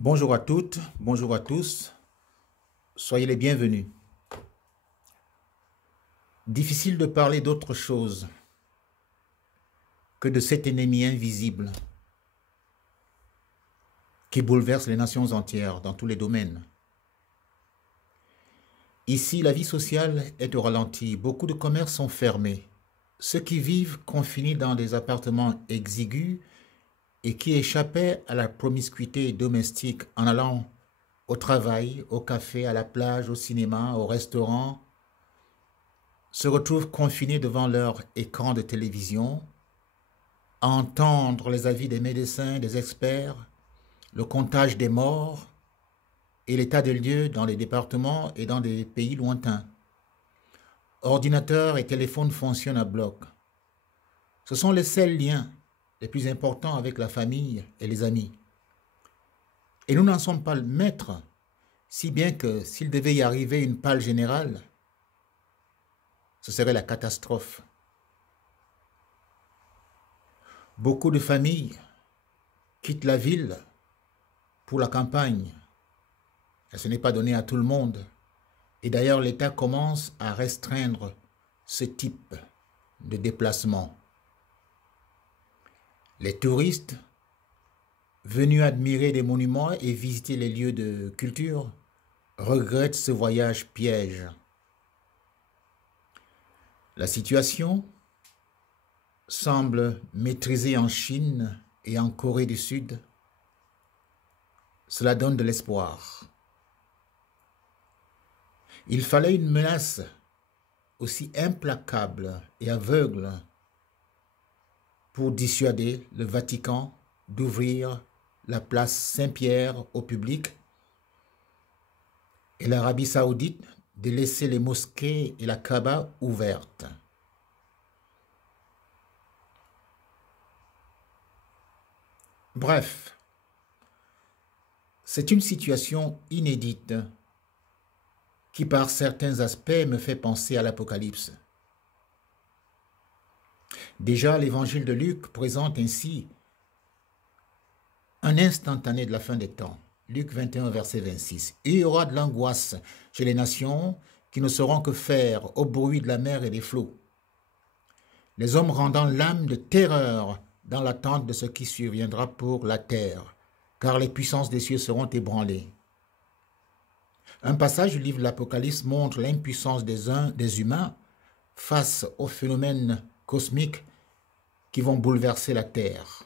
Bonjour à toutes, bonjour à tous, soyez les bienvenus. Difficile de parler d'autre chose que de cet ennemi invisible qui bouleverse les nations entières dans tous les domaines. Ici, la vie sociale est au ralenti, beaucoup de commerces sont fermés. Ceux qui vivent confinés dans des appartements exigus et qui échappaient à la promiscuité domestique en allant au travail, au café, à la plage, au cinéma, au restaurant, se retrouvent confinés devant leur écran de télévision, à entendre les avis des médecins, des experts, le comptage des morts et l'état des lieux dans les départements et dans des pays lointains. Ordinateurs et téléphones fonctionnent à bloc. Ce sont les seuls liens les plus importants avec la famille et les amis. Et nous n'en sommes pas le maître, si bien que s'il devait y arriver une pâle générale, ce serait la catastrophe. Beaucoup de familles quittent la ville pour la campagne. Et ce n'est pas donné à tout le monde. Et d'ailleurs, l'État commence à restreindre ce type de déplacement. Les touristes venus admirer des monuments et visiter les lieux de culture regrettent ce voyage piège. La situation semble maîtrisée en Chine et en Corée du Sud. Cela donne de l'espoir. Il fallait une menace aussi implacable et aveugle pour dissuader le Vatican d'ouvrir la place Saint-Pierre au public et l'Arabie saoudite de laisser les mosquées et la Kaaba ouvertes. Bref, c'est une situation inédite qui par certains aspects me fait penser à l'Apocalypse. Déjà, l'évangile de Luc présente ainsi un instantané de la fin des temps. Luc 21, verset 26. « Il y aura de l'angoisse chez les nations qui ne sauront que faire au bruit de la mer et des flots. Les hommes rendant l'âme de terreur dans l'attente de ce qui surviendra pour la terre, car les puissances des cieux seront ébranlées. » Un passage du livre de l'Apocalypse montre l'impuissance des humains face aux phénomènes cosmiques qui vont bouleverser la terre.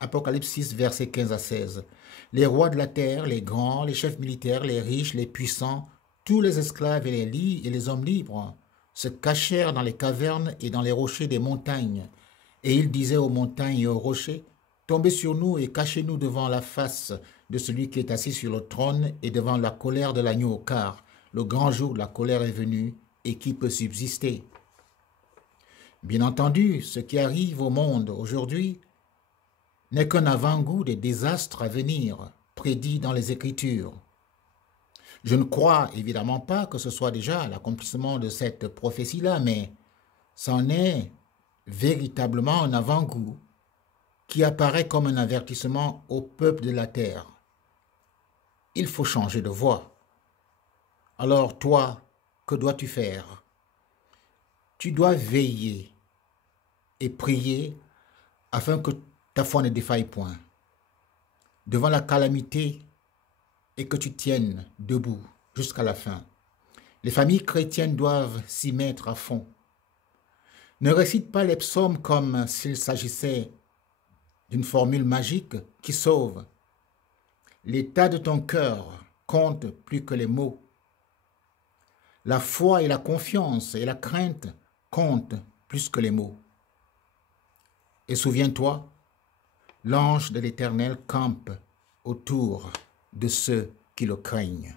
Apocalypse 6, versets 15 à 16. Les rois de la terre, les grands, les chefs militaires, les riches, les puissants, tous les esclaves et les hommes libres se cachèrent dans les cavernes et dans les rochers des montagnes. Et ils disaient aux montagnes et aux rochers, « Tombez sur nous et cachez-nous devant la face de celui qui est assis sur le trône et devant la colère de l'agneau, car le grand jour de la colère est venu, et qui peut subsister ?» Bien entendu, ce qui arrive au monde aujourd'hui n'est qu'un avant-goût des désastres à venir, prédits dans les Écritures. Je ne crois évidemment pas que ce soit déjà l'accomplissement de cette prophétie-là, mais c'en est véritablement un avant-goût qui apparaît comme un avertissement au peuple de la terre. Il faut changer de voie. Alors toi, que dois-tu faire? Tu dois veiller et prier afin que ta foi ne défaille point devant la calamité et que tu tiennes debout jusqu'à la fin. Les familles chrétiennes doivent s'y mettre à fond. Ne récite pas les psaumes comme s'il s'agissait d'une formule magique qui sauve. L'état de ton cœur compte plus que les mots. La foi et la confiance et la crainte comptent plus que les mots. Et souviens-toi, l'ange de l'Éternel campe autour de ceux qui le craignent.